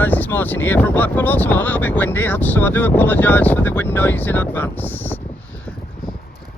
guys, it's Martin here from Blackpool Automotive. A little bit windy, so I do apologise for the wind noise in advance.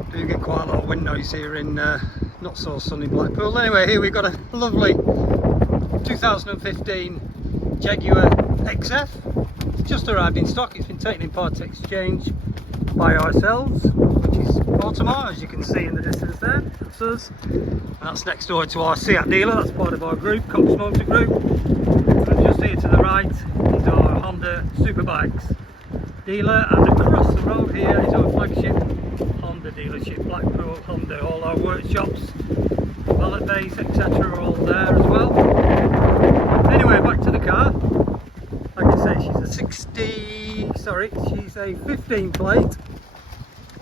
I do get quite a lot of wind noise here in not so sunny Blackpool. Anyway, here we've got a lovely 2015 Jaguar XF. It's just arrived in stock. It's been taken in part exchange by ourselves, which is Automotive, as you can see in the distance there. That's us. And that's next door to our Seat dealer. That's part of our group, Cox Motor Group. And just here to the right is our Honda Superbikes dealer, and across the road here is our flagship Honda dealership, Blackpool Honda. All our workshops, valet bays, etc. are all there as well. Anyway, back to the car. Like I say, she's a 15 plate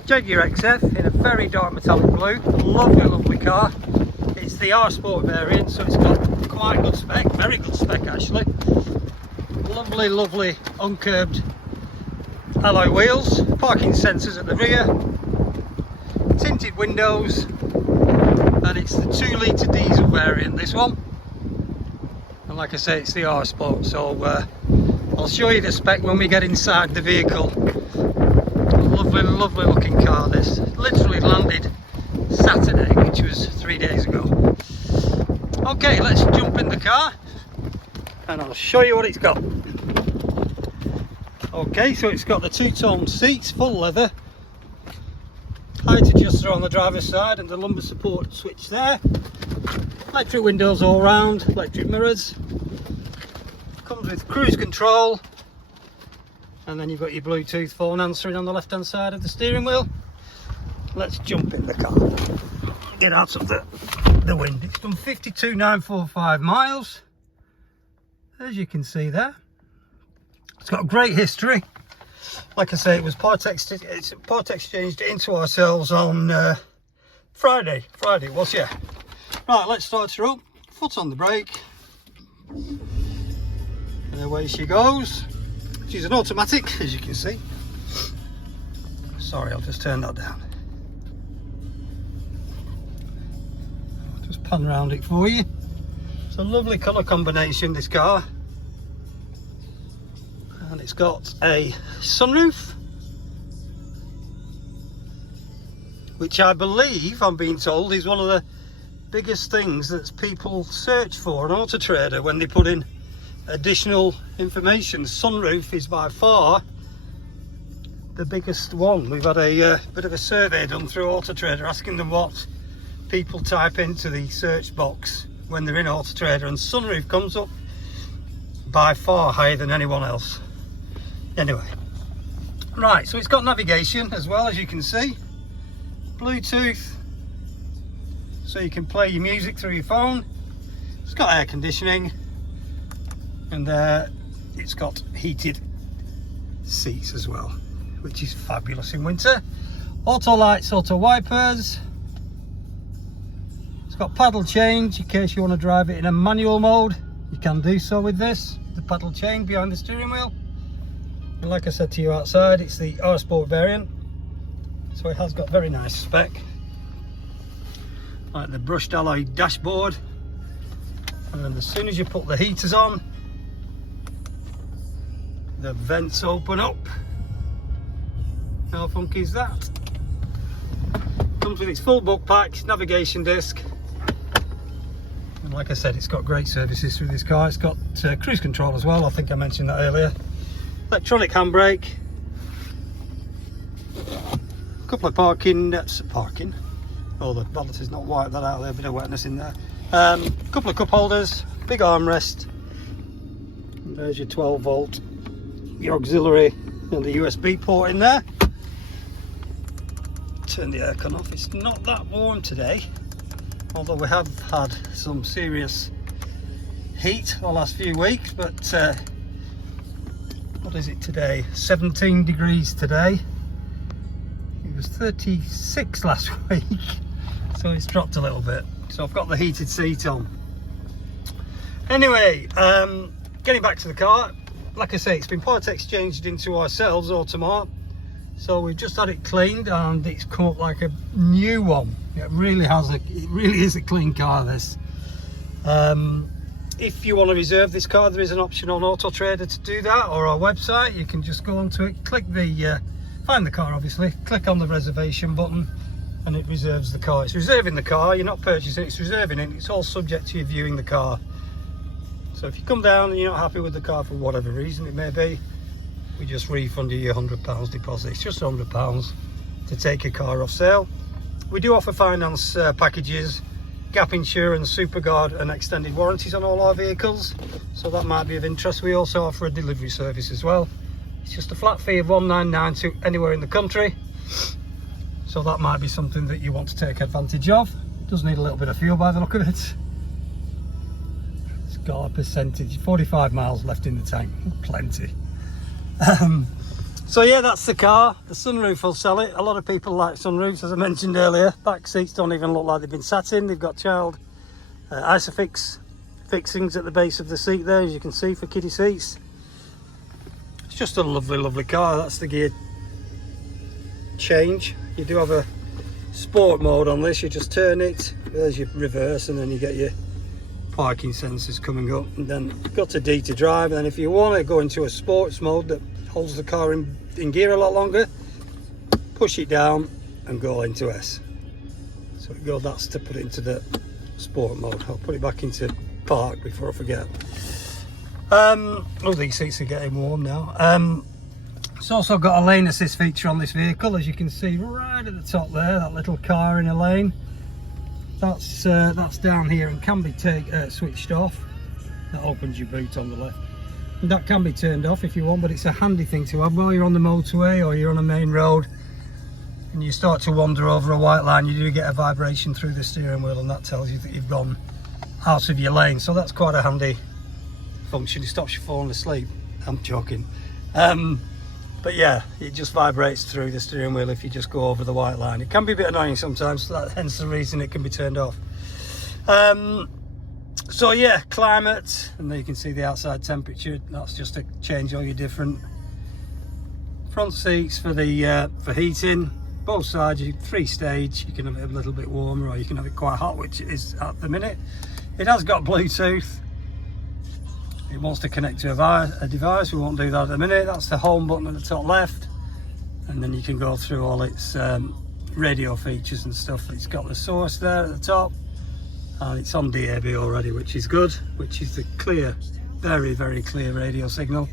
Jaguar XF in a very dark metallic blue. Lovely car. It's the R Sport variant, so it's got quite good spec, very good spec actually. Lovely uncurbed alloy wheels, parking sensors at the rear, tinted windows, and it's the 2 litre diesel variant, this one. And like I say, it's the R Sport, so I'll show you the spec when we get inside the vehicle. Lovely looking car this. Literally landed Saturday, which was 3 days ago. Okay, let's jump in the car and I'll show you what it's got. Okay, so it's got the 2-tone seats, full leather, height adjuster on the driver's side and the lumbar support switch there. Electric windows all round, electric mirrors. Comes with cruise control, and then you've got your Bluetooth phone answering on the left hand side of the steering wheel. Let's jump in the car, get out of the wind. It's done 52,945 miles, as you can see there. It's got a great history. Like I say, it's part exchanged into ourselves on Friday it was, yeah. Right, let's start her up, foot on the brake, and away she goes. She's an automatic, as you can see. Sorry, I'll just turn that down. I'll just pan around it for you. It's a lovely colour combination, this car. And it's got a sunroof, which I believe, I'm being told, is one of the biggest things that people search for on Auto Trader when they put in additional information. Sunroof is by far the biggest one. We've had a bit of a survey done through Auto Trader asking them what people type into the search box when they're in Auto Trader, and sunroof comes up by far higher than anyone else. Anyway, right, so it's got navigation as well, as you can see, Bluetooth, so you can play your music through your phone. It's got air conditioning, and it's got heated seats as well, which is fabulous in winter. Auto lights, auto wipers. It's got paddle change in case you want to drive it in a manual mode. You can do so with this, the paddle change behind the steering wheel. And like I said to you outside, it's the R Sport variant, so it has got very nice spec, like the brushed alloy dashboard. And then as soon as you put the heaters on, the vents open up. How funky is that? Comes with its full book pack, navigation disc, and like I said, it's got great services through this car. It's got cruise control as well, I think I mentioned that earlier. Electronic handbrake, a couple of parking, oh, the valet is not wiped that out there, a bit of wetness in there. Couple of cup holders, big armrest, there's your 12 volt, your auxiliary and the USB port in there. Turn the aircon off. It's not that warm today, although we have had some serious heat the last few weeks, but what is it today? 17 degrees today. It was 36 last week, so it's dropped a little bit. So I've got the heated seat on. Anyway, getting back to the car, like I say, it's been part exchanged into ourselves, Automotive. So we've just had it cleaned and it's come up like a new one. It really is a clean car, this. if you want to reserve this car, there is an option on Auto Trader to do that, or our website. You can just go onto it, click the find the car, obviously, click on the reservation button, and it reserves the car. It's reserving the car, you're not purchasing it, it's reserving it. It's all subject to you viewing the car. So if you come down and you're not happy with the car for whatever reason it may be, we just refund you your £100 deposit. It's just £100 to take your car off sale. We do offer finance packages, gap insurance, SuperGuard and extended warranties on all our vehicles, so that might be of interest. We also offer a delivery service as well. It's just a flat fee of £199 to anywhere in the country, so that might be something that you want to take advantage of. It does need a little bit of fuel by the look of it. It's got a percentage, 45 miles left in the tank, plenty. So yeah, that's the car. The sunroof will sell it. A lot of people like sunroofs, as I mentioned earlier. Back seats don't even look like they've been sat in. They've got child Isofix fixings at the base of the seat there, as you can see, for kiddie seats. It's just a lovely, lovely car. That's the gear change. You do have a sport mode on this. You just turn it, there's your reverse, and then you get your parking sensors coming up, and then go to D to drive. And then if you want to go into a sports mode that holds the car in gear a lot longer, push it down and go into S. So that's to put it into the sport mode. I'll put it back into park before I forget. These seats are getting warm now. It's also got a lane assist feature on this vehicle, as you can see right at the top there, that little car in a lane. That's down here and can be switched off. That opens your boot on the left. And that can be turned off if you want, but it's a handy thing to have while you're on the motorway or you're on a main road and you start to wander over a white line. You do get a vibration through the steering wheel, and that tells you that you've gone out of your lane. So that's quite a handy function. It stops you falling asleep. I'm joking. But yeah, it just vibrates through the steering wheel if you just go over the white line. It can be a bit annoying sometimes, so hence the reason it can be turned off. So yeah, climate, and there you can see the outside temperature. That's just to change all your different front seats for the for heating. Both sides, 3-stage. You can have it a little bit warmer, or you can have it quite hot, which it is at the minute. It has got Bluetooth. It wants to connect to a device. We won't do that at the minute. That's the home button at the top left, and then you can go through all its radio features and stuff. It's got the source there at the top, and it's on DAB already, which is good, which is the clear, very, very clear radio signal.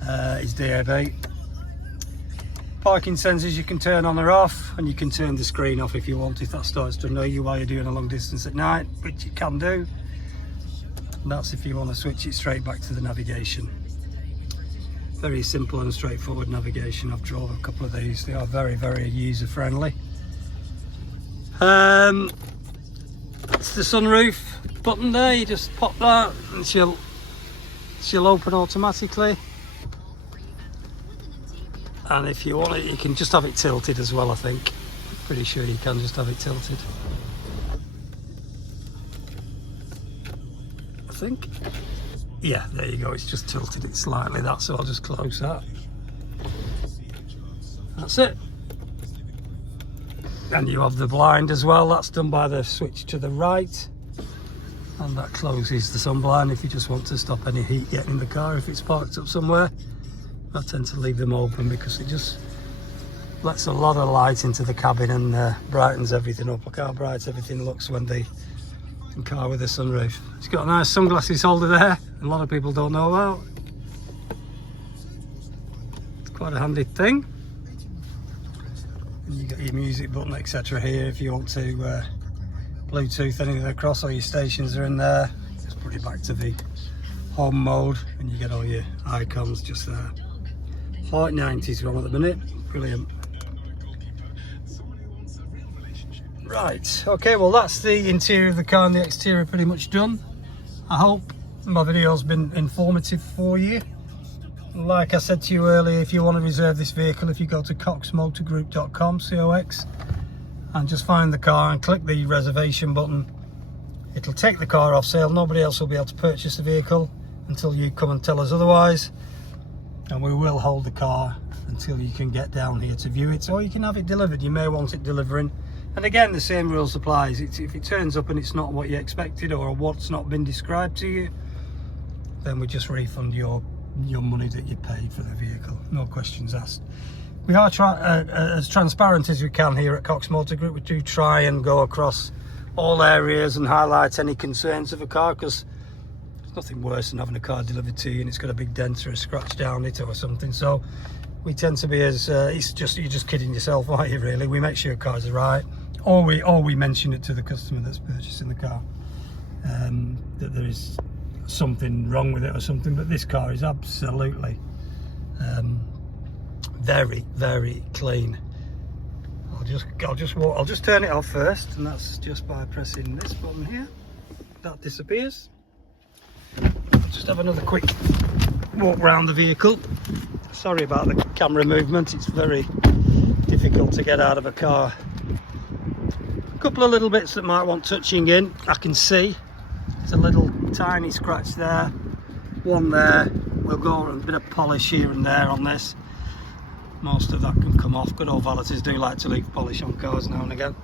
It's DAB. Parking sensors you can turn on or off, and you can turn the screen off if you want, if that starts to annoy you while you're doing a long distance at night, which you can do. And that's if you want to switch it straight back to the navigation. Very simple and straightforward navigation. I've drove a couple of these. They are very, very user friendly. It's the sunroof button there. You just pop that and she'll open automatically. And if you want it, you can just have it tilted as well, I think. Pretty sure you can just have it tilted. I think. Yeah, there you go. It's just tilted it slightly, that, so I'll just close that. That's it. And you have the blind as well. That's done by the switch to the right. And that closes the sun blind if you just want to stop any heat getting in the car if it's parked up somewhere. I tend to leave them open because it just lets a lot of light into the cabin and brightens everything up. Look how bright everything looks when the car with a sunroof. It's got a nice sunglasses holder there, a lot of people don't know about. It's quite a handy thing. And you got your music button, etc. here if you want to Bluetooth anything across. All your stations are in there. Just put it back to the home mode and you get all your icons just there. Hot 90s one at the minute. Brilliant. Right, okay, well that's the interior of the car and the exterior pretty much done. I hope my video's been informative for you. Like I said to you earlier, if you want to reserve this vehicle, if you go to coxmotorgroup.com, COX, and just find the car and click the reservation button, it'll take the car off sale. Nobody else will be able to purchase the vehicle until you come and tell us otherwise, and we will hold the car until you can get down here to view it, or you can have it delivered. You may want it delivering And again, the same rules applies. If it turns up and it's not what you expected or what's not been described to you, then we just refund your money that you paid for the vehicle. No questions asked. We are as transparent as we can here at Cox Motor Group. We do try and go across all areas and highlight any concerns of a car, because there's nothing worse than having a car delivered to you and it's got a big dent or a scratch down it or something. So we tend to be as you're just kidding yourself, aren't you? Really, we make sure cars are right, or we mention it to the customer that's purchasing the car, that there is something wrong with it or something. But this car is absolutely very, very clean. I'll just turn it off first, and that's just by pressing this button here. That disappears. I'll just have another quick walk around the vehicle. Sorry about the camera movement, it's very difficult to get out of a car. A couple of little bits that might want touching in. I can see there's a little tiny scratch there, one there. We'll go on a bit of polish here and there on this. Most of that can come off. Good old valeters do like to leave polish on cars now and again.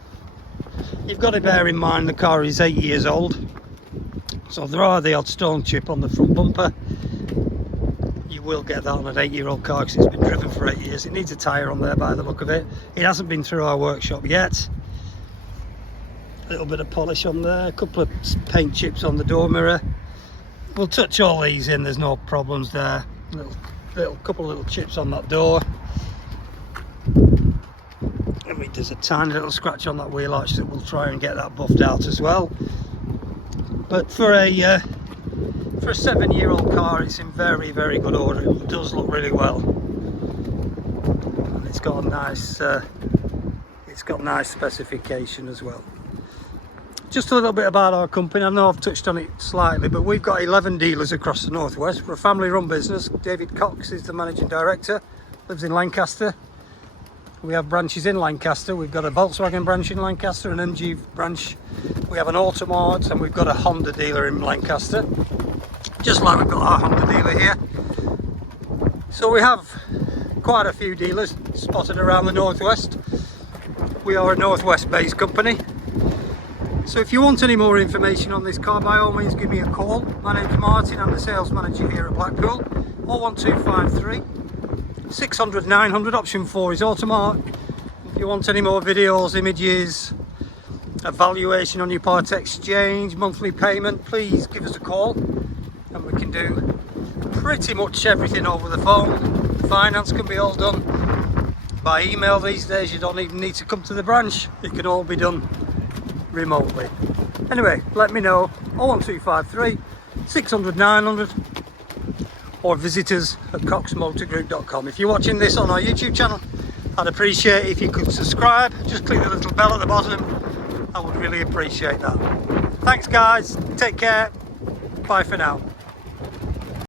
You've got to bear in mind the car is 8 years old, so there are the odd stone chip on the front bumper. You will get that on an 8-year-old car because it's been driven for 8 years. It needs a tyre on there by the look of it. It hasn't been through our workshop yet. A little bit of polish on there, a couple of paint chips on the door mirror. We'll touch all these in, there's no problems there. Couple of little chips on that door. And there's a tiny little scratch on that wheel arch that we'll try and get that buffed out as well. But for a 7-year-old car, it's in very, very good order. It does look really well, and it's got nice specification as well. Just a little bit about our company. I know I've touched on it slightly, but we've got 11 dealers across the northwest. We're a family-run business. David Cox is the managing director. Lives in Lancaster. We have branches in Lancaster. We've got a Volkswagen branch in Lancaster, an MG branch. We have an Automart, and we've got a Honda dealer in Lancaster. Just like we've got our Honda dealer here. So we have quite a few dealers spotted around the northwest. We are a northwest based company. So if you want any more information on this car, by all means give me a call. My name's Martin, I'm the sales manager here at Blackpool. 01253 600 900, option 4 is Automart. If you want any more videos, images, evaluation on your part exchange, monthly payment, please give us a call, and we can do pretty much everything over the phone. Finance can be all done by email these days. You don't even need to come to the branch, it can all be done remotely. Anyway, let me know. 01253 600 900, or visit us at coxmotorgroup.com. If you're watching this on our YouTube channel, I'd appreciate if you could subscribe. Just click the little bell at the bottom. I would really appreciate that. Thanks guys, take care, bye for now.